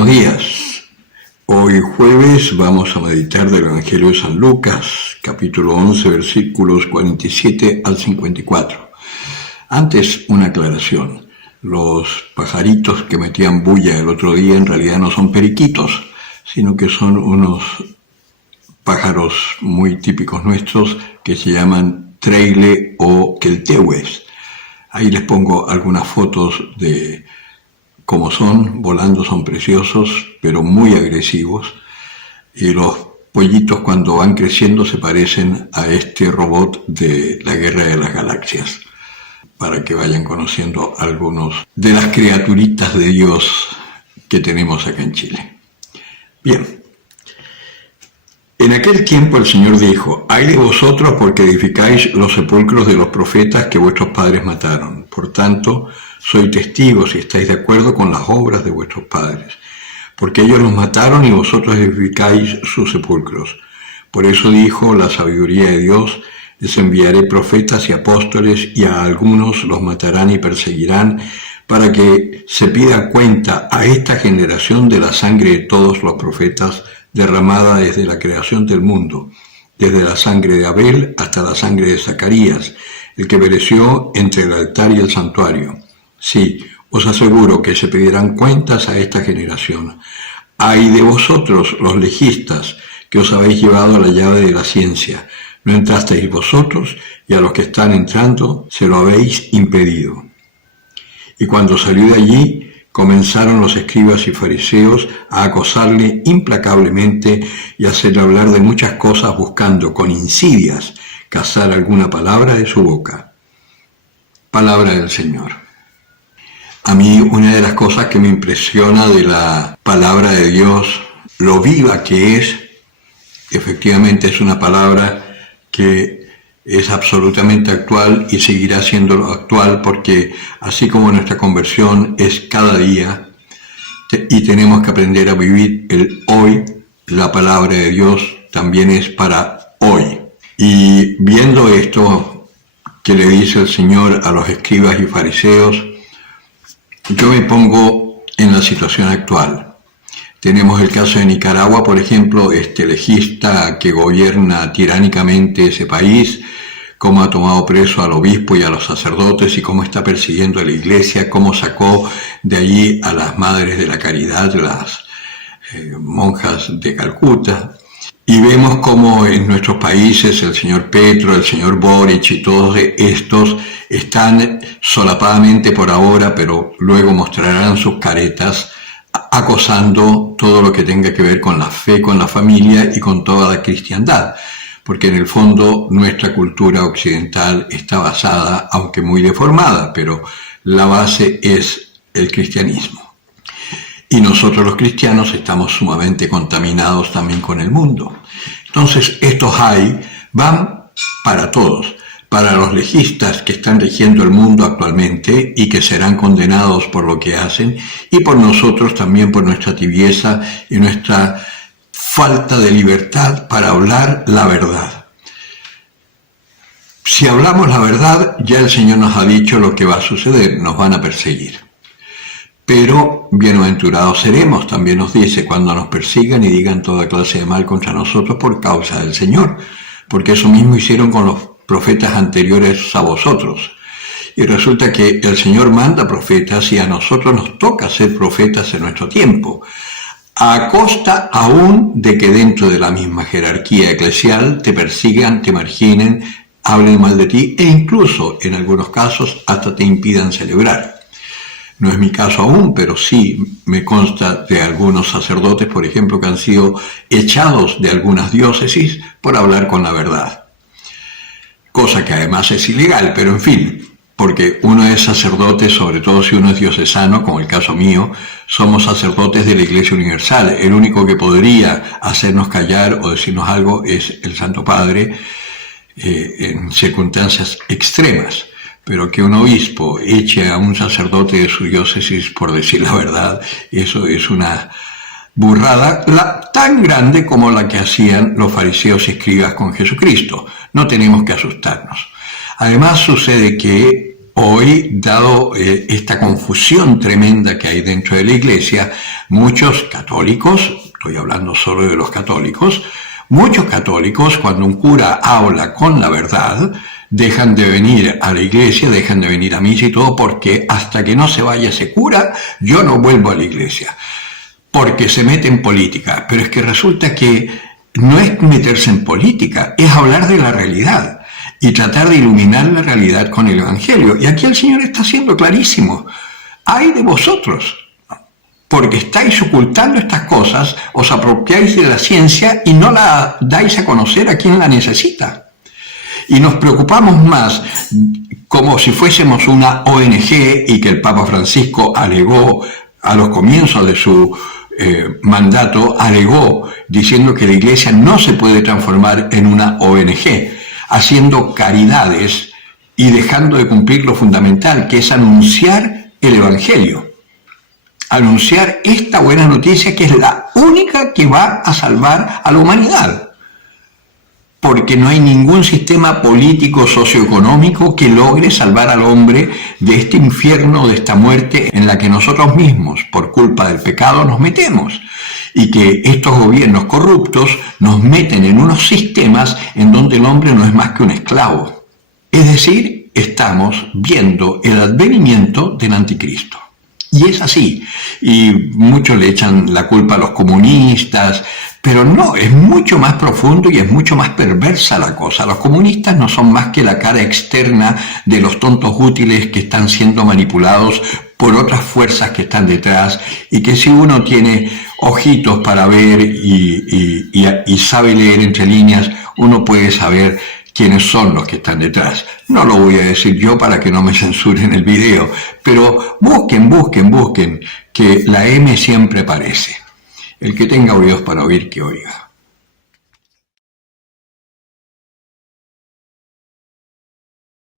Buenos días. Hoy jueves vamos a meditar del Evangelio de San Lucas, capítulo 11, versículos 47 al 54. Antes, una aclaración. Los pajaritos que metían bulla el otro día en realidad no son periquitos, sino que son unos pájaros muy típicos nuestros que se llaman treile o queltehues. Ahí les pongo algunas fotos de cómo son, volando son preciosos, pero muy agresivos. Y los pollitos cuando van creciendo se parecen a este robot de la Guerra de las Galaxias, para que vayan conociendo algunos de las criaturitas de Dios que tenemos acá en Chile. Bien. En aquel tiempo el Señor dijo: «Ay de vosotros porque edificáis los sepulcros de los profetas que vuestros padres mataron. Por tanto, soy testigo si estáis de acuerdo con las obras de vuestros padres. Porque ellos los mataron y vosotros edificáis sus sepulcros. Por eso dijo la sabiduría de Dios: les enviaré profetas y apóstoles, y a algunos los matarán y perseguirán, para que se pida cuenta a esta generación de la sangre de todos los profetas derramada desde la creación del mundo, desde la sangre de Abel hasta la sangre de Zacarías, el que pereció entre el altar y el santuario. Sí, os aseguro que se pedirán cuentas a esta generación. Ay de vosotros, los legistas, que os habéis llevado la llave de la ciencia. No entrasteis vosotros, y a los que están entrando se lo habéis impedido». Y cuando salió de allí, comenzaron los escribas y fariseos a acosarle implacablemente y a hacerle hablar de muchas cosas, buscando con insidias cazar alguna palabra de su boca. Palabra del Señor. A mí una de las cosas que me impresiona de la palabra de Dios, lo viva que es, efectivamente es una palabra que es absolutamente actual y seguirá siendo actual, porque así como nuestra conversión es cada día y tenemos que aprender a vivir el hoy, la palabra de Dios también es para hoy. Y viendo esto que le dice el Señor a los escribas y fariseos, yo me pongo en la situación actual. Tenemos el caso de Nicaragua, por ejemplo, este legista que gobierna tiránicamente ese país, cómo ha tomado preso al obispo y a los sacerdotes y cómo está persiguiendo a la iglesia, cómo sacó de allí a las madres de la caridad, las monjas de Calcuta. Y vemos cómo en nuestros países el señor Petro, el señor Boric y todos estos están solapadamente por ahora, pero luego mostrarán sus caretas, acosando todo lo que tenga que ver con la fe, con la familia y con toda la cristiandad. Porque en el fondo nuestra cultura occidental está basada, aunque muy deformada, pero la base es el cristianismo. Y nosotros los cristianos estamos sumamente contaminados también con el mundo. Entonces estos van para todos, para los legistas que están rigiendo el mundo actualmente y que serán condenados por lo que hacen, y por nosotros también, por nuestra tibieza y nuestra falta de libertad para hablar la verdad. Si hablamos la verdad, ya el Señor nos ha dicho lo que va a suceder: nos van a perseguir. Pero bienaventurados seremos, también nos dice, cuando nos persigan y digan toda clase de mal contra nosotros por causa del Señor, porque eso mismo hicieron con los profetas anteriores a vosotros. Y resulta que el Señor manda profetas y a nosotros nos toca ser profetas en nuestro tiempo, a costa aún de que dentro de la misma jerarquía eclesial te persigan, te marginen, hablen mal de ti e incluso, en algunos casos, hasta te impidan celebrar. No es mi caso aún, pero sí me consta de algunos sacerdotes, por ejemplo, que han sido echados de algunas diócesis por hablar con la verdad. Cosa que además es ilegal, pero en fin, porque uno es sacerdote, sobre todo si uno es diocesano, como el caso mío, somos sacerdotes de la Iglesia Universal. El único que podría hacernos callar o decirnos algo es el Santo Padre, en circunstancias extremas. Pero que un obispo eche a un sacerdote de su diócesis por decir la verdad, eso es una burrada tan grande como la que hacían los fariseos y escribas con Jesucristo. No tenemos que asustarnos. Además sucede que hoy, dado esta confusión tremenda que hay dentro de la Iglesia, muchos católicos, estoy hablando solo de los católicos, muchos católicos, cuando un cura habla con la verdad, dejan de venir a la iglesia, dejan de venir a misa y todo, porque hasta que no se vaya ese cura, yo no vuelvo a la iglesia, porque se mete en política. Pero es que resulta que no es meterse en política, es hablar de la realidad y tratar de iluminar la realidad con el Evangelio. Y aquí el Señor está siendo clarísimo: ay de vosotros, porque estáis ocultando estas cosas, os apropiáis de la ciencia y no la dais a conocer a quien la necesita. Y nos preocupamos más como si fuésemos una ONG, y que el Papa Francisco alegó a los comienzos de su mandato, alegó diciendo que la Iglesia no se puede transformar en una ONG, haciendo caridades y dejando de cumplir lo fundamental, que es anunciar el Evangelio. Anunciar esta buena noticia, que es la única que va a salvar a la humanidad. Porque no hay ningún sistema político socioeconómico que logre salvar al hombre de este infierno, de esta muerte en la que nosotros mismos, por culpa del pecado, nos metemos. Y que estos gobiernos corruptos nos meten en unos sistemas en donde el hombre no es más que un esclavo. Es decir, estamos viendo el advenimiento del anticristo. Y es así, y muchos le echan la culpa a los comunistas, pero no, es mucho más profundo y es mucho más perversa la cosa. Los comunistas no son más que la cara externa de los tontos útiles que están siendo manipulados por otras fuerzas que están detrás, y que si uno tiene ojitos para ver y sabe leer entre líneas, uno puede saber quiénes son los que están detrás. No lo voy a decir yo para que no me censuren el video, pero busquen, que la M siempre aparece. El que tenga oídos para oír, que oiga.